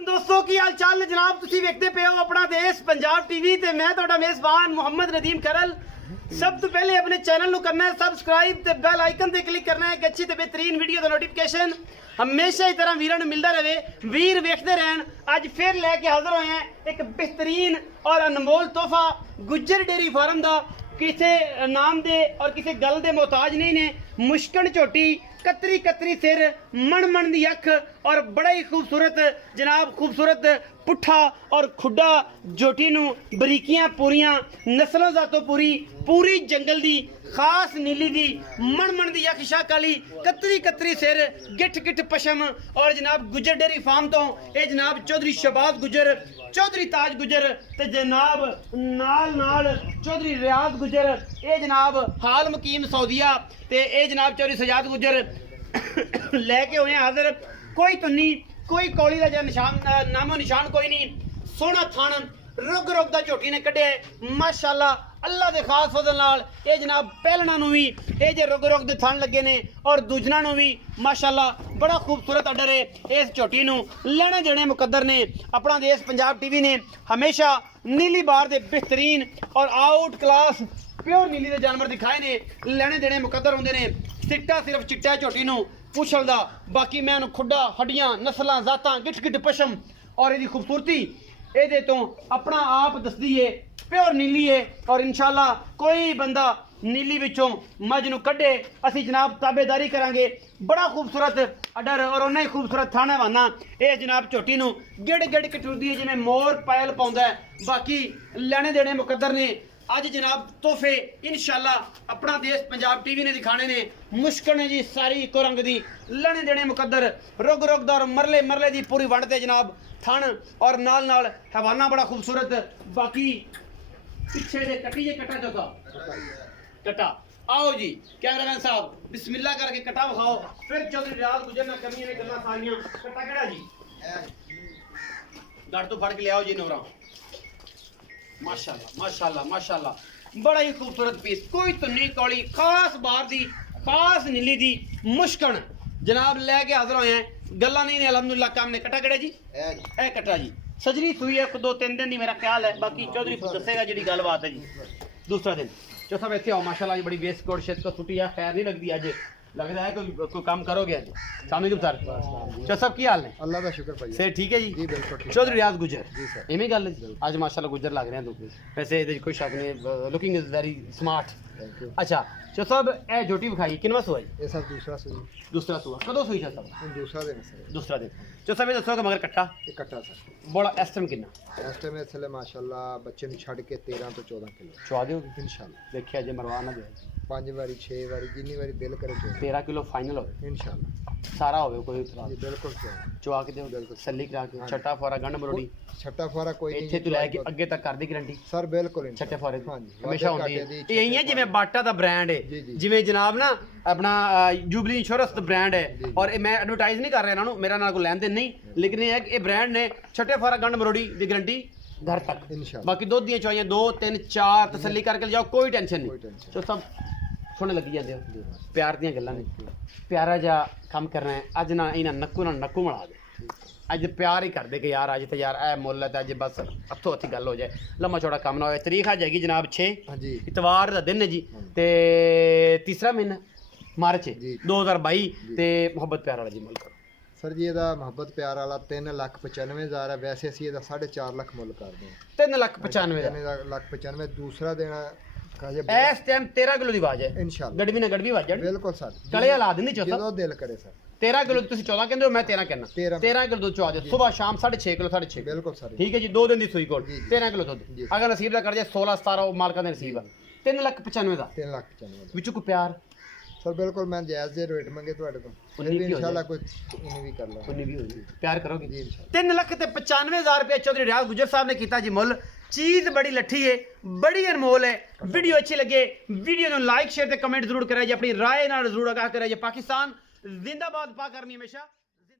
दोस्तों की हाल चाल जनाब तुसी वेखते पे हो अपना देश पंजाब टीवी ते मैं ਤੁਹਾਡਾ मेजबान मोहम्मद नदीम करल। सब तो पहले अपने चैनल ਨੂੰ करना है सबसक्राइब ते बेल आइकन ते क्लिक करना है कि अच्छी ते बेहतरीन वीडियो दा नोटिफिकेशन हमेशा ही तरह वीरां ਨੂੰ मिलता रहे। वीर वेखते रहन। आज फिर लेके हाजिर होए हैं एक बेहतरीन और अनमोल तोहफा गुज्जर डेयरी फार्म दा। किसी नाम दे और किसी गल दे मोहताज नहीं ने। मुश्कन झोटी कतरी कतरी सिर मन मन दी अख और बड़ा ही खूबसूरत जनाब खूबसूरत पुट्ठा और खुड्डा झोटी नू बरीकियां पूरियां नस्लों जातों पूरी पूरी जंगल दी खास नीली दी मन मन दी अख शाह काली कतरी कतरी सिर गिठ गिठ पशम और जनाब गुज्जर डेयरी फार्म तो ये जनाब चौधरी शहबाज गुज्जर चौधरी ताज गुज्जर ते जनाब नाल नाल चौधरी रियाज गुज्जर ये जनाब हाल मुकीम सऊदिया ते ये जनाब चौधरी सजाद गुज्जर लेके हुए हाजिर। कोई तुन्नी कोई कौली का जो निशान नामो निशान कोई नहीं। सोहना थान रुग रुग दा झोटी ने कढ़े माशाअल्लाह अल्लाह दे खास फजल नाल ये जनाब पहलना नू भी ये जे रुग रुग दे थान लगे ने और दूजना नू भी माशाअल्लाह बड़ा खूबसूरत आर्डर है। इस झोटी नू लेने देने मुकद्दर ने। अपना देश पंजाब टीवी ने हमेशा नीली बार दे बेहतरीन और आउट क्लास प्योर नीली दे जानवर दिखाए ने। लेने देने मुकद्दर होंदे ने। सिट्टा सिर्फ चिट्टा झोटी नू पुछल दा बाकी मैं खुड्डा हड्डियां नस्लां जातां गिठ गिठ पशम और इसकी खूबसूरती ये तो अपना आप दसदी है प्योर नीली है। और इंशाल्लाह कोई बंदा नीली विचों मझ नू कढ़े असी जनाब ताबेदारी करांगे। बड़ा खूबसूरत अडर और उन्ना ही खूबसूरत थाना वाना ये जनाब झोटी नू गिड़ गिड़ के टुरदी है जिवें मोर पायल पाउंदा है। बाकी लेने देने मुकद्दर ने। अज जनाब तोहफे इंशाल्लाह अपना देश पंजाब टीवी ने दिखाने ने। मुश्किल ने जी सारी इको रंग दी लेने देने मुकद्दर रुग रुग दा और मरले मरले दी पूरी वंड ते जनाब थन और नाल नाल हवाना बड़ा खूबसूरत। बाकी पिछे दे कटी जे कटा चौथा कटा आओ जी कैमरामैन साहब बिस्मिल्लाह करके कटा विखाओ। फिर चौधरी रियाज गुजर ना कमी ने गल्लां सारियां। कटा केड़ा जी गड़ तो फड़ के ले आओ जी नौरा माशाल्लाह माशाल्लाह माशाल्लाह बड़ा ही खूबसूरत पीस। कोई तुन्नी कौली खास बार दी खास नीली दी मुश्कन जनाब लेके हाजिर होए हैं। गल्ला नहीं ने अलहमदुलिल्लाह काम ने। कटा केड़ा जी ए कटा जी सजरी सुई है 2-3 दिन दी मेरा ख्याल है। बाकी चौधरी दसेगा जी गल बात है जी। दूसरा दिन चौथा में इतने आओ माशाल्लाह जी बड़ी बेस कोट शेत को छुट्टी है खैर नहीं लगती अज लगता है कोई काम करोगे अज सामने सर चो सब की हाल है अल्लाह का शुक्र भाई से ठीक है जी बिल्कुल चौधरी रियाज गुजर जी सर इवें गल अज माशाल्लाह गुजर लग रहे हैं वैसे ये कोई शक नहीं looking is very smart. Thank you. अच्छा चो सब ए झोटी विखाई किनवा सुआ ये सर दूसरा सुआ कदों सुई छ सब दूसरा दिन सर दूसरा दिन चो सब ये दसो कि मगर कट्टा ये कट्टा सर बड़ा इस टाइम कितना इस टाइम इसले माशाल्लाह बच्चे ने छड़ के 13 तो 14 किलो चुआ दोगे इंशाल्लाह। देखिए अजय मरवा ना दे 5 बारी 6 बारी जितनी बारी दिल करे 13 किलो फाइनल हो इंशाल्लाह सारा हो कोई जी बिल्कुल सर चुआ के दो सली करा के छट्टा फुआरा गंड मरोड़ी छट्टा फुआरा कोई नहीं ਇੱਥੇ ਤੋਂ ਲੈ ਕੇ ਅੱਗੇ ਤੱਕ ਕਰਦੀ ਗਰੰਟੀ सर बिल्कुल ਛੱਟੇ ਫੁਆਰੇ हाँ जी ਹਮੇਸ਼ਾ ਹੁੰਦੀ ਹੈ। ਇਹ ਹੀ ਹੈ ਜਿਵੇਂ ਬਾਟਾ ਦਾ ਬ੍ਰਾਂਡ ਜੀ, ਹੈ ਜੀ। ਜਿਵੇਂ ਜਨਾਬ ਨਾ ਆਪਣਾ ਜੁਬਲੀ ਇੰਸ਼ੋਰੈਂਸ ਦਾ ਬ੍ਰਾਂਡ ਹੈ ਔਰ ਇਹ ਮੈਂ ਐਡਵਰਟਾਈਜ਼ ਨਹੀਂ ਕਰ ਰਿਹਾ ਇਹਨਾਂ ਨੂੰ ਮੇਰਾ ਨਾਲ ਕੋਈ ਲੈਣ ਦੇਣ ਨਹੀਂ ਲੇਕਿਨ ਇਹ ਹੈ ਕਿ ਇਹ ਬ੍ਰਾਂਡ ਨੇ ਛੱਟੇ ਫੁਆਰਾ ਗੰਡ ਮਰੋੜੀ ਦੀ ਗਰੰਟੀ घर तक इंशाल्लाह। बाकी दुध ਦੀਆਂ ਚਵਾਈਆਂ 2 3 4 ਤਸੱਲੀ ਕਰਕੇ ਲਿਜਾਓ ਕੋਈ ਟੈਨਸ਼ਨ कोई ਨਹੀਂ। टेंशन ਸੋ ਸਭ ਸੋਹਣੇ ਲੱਗੀ ਜਾਂਦੇ ਹੋ ਪਿਆਰ ਦੀਆਂ ਗੱਲਾਂ ਨੇ ਪਿਆਰਾ ਜਿਹਾ ਕੰਮ ਕਰਨਾ ਹੈ। ਅੱਜ ਨਾ ਇਹਨਾਂ ਨੱਕੂ ਨਾਲ ਨੱਕੂ ਮਿਲਾ ਦੇ ਅੱਜ ਪਿਆਰ ਹੀ ਕਰਦੇ ਕਿ ਯਾਰ ਅੱਜ ਤੇ ਯਾਰ ਇਹ ਮੁੱਲ ਹੈ ਤੇ ਅੱਜ ਬਸ ਹੱਥੋਂ ਹੱਥੀ ਗੱਲ ਹੋ ਜਾਏ ਲੰਮਾ ਚੌੜਾ ਕੰਮ ਨਾ ਹੋਏ। ਤਰੀਕ ਆ ਜਾਏਗੀ ਜਨਾਬ 6 हाँ जी ਇਤਵਾਰ ਦਾ ਦਿਨ ਹੈ ਜੀ ਤੇ ਤੀਸਰਾ ਮਹੀਨਾ ਮਾਰਚ ਹੈ ਜੀ। 2022 ਤੇ ਮੁਹੱਬਤ ਪਿਆਰ ਵਾਲਾ ਜੀ ਮੁੱਲ ਕਰੋ सर जी ਇਹਦਾ ਮੁਹੱਬਤ ਪਿਆਰ ਵਾਲਾ 3,95,000 ਹੈ। ਵੈਸੇ ਅਸੀਂ ਇਹਦਾ 4.5 ਲੱਖ ਮੁੱਲ ਕਰਦੇ ਹਾਂ 3,95,000 3,95,000 ਦੂਸਰਾ ਦੇਣਾ ਕਾਜੇ ਇਸ ਟਾਈਮ 13 ਕਿਲੋ ਦੀ ਆਵਾਜ਼ ਹੈ इंशाल्लाह ਗੜਵੀ ਨਾ ਗੜਵੀ ਵੱਜ ਜਾਣ बिल्कुल सर ਕਲੇ ਲਾ ਦਿੰਦੀ ਚੌਥਾ ਜਦੋਂ ਦਿਲ करे सर 13 ਕਿਲੋ ਤੁਸੀਂ 14 ਕਹਿੰਦੇ ਹੋ ਮੈਂ 13 ਕਹਿੰਦਾ 13 13 ਕਿਲੋ ਦੁੱਧ ਚਵਾ ਦੇ ਸਵੇਰ ਸ਼ਾਮ 6.5 ਕਿਲੋ 6.5 बिल्कुल सर ਠੀਕ ਹੈ ਜੀ 2 ਦਿਨ ਦੀ ਸੂਈ ਕੋਲ ਜੀ, ਜੀ। 13 ਕਿਲੋ ਦੁੱਧ ਜੀ। ਅਗਰ ਨਸੀਬ ਦਾ ਕਰ ਜਾਏ 16 17 ਉਹ ਮਾਲਕਾਂ ਦੇ ਨਸੀਬ ਆ 3,95,000 ਦਾ 3,95,000 ਵਿੱਚੋਂ ਕੋਈ ਪਿਆਰ सर बिल्कुल मैं जायज़ जे रेट मंगे ਤੁਹਾਡੇ ਤੋਂ ਫਿਰ उन्नी ਵੀ की हो इंशाल्लाह कोई इन्हीं भी कर लो ਉਨੀ ਵੀ ਹੋਈ ਪਿਆਰ ਕਰੋਗੇ जी इंशाल्लाह 3,95,000 रुपये चौधरी रियाज गुजर साहब ने किया जी मुल। चीज बड़ी लट्ठी है बड़ी अनमोल है। वीडियो अच्छी लगे वीडियो को लाइक शेयर ते कमेंट जरूर करें जी अपनी राय नाल जरूर आगाह करें जी। पाकिस्तान जिंदाबाद पा करनी हमेशा।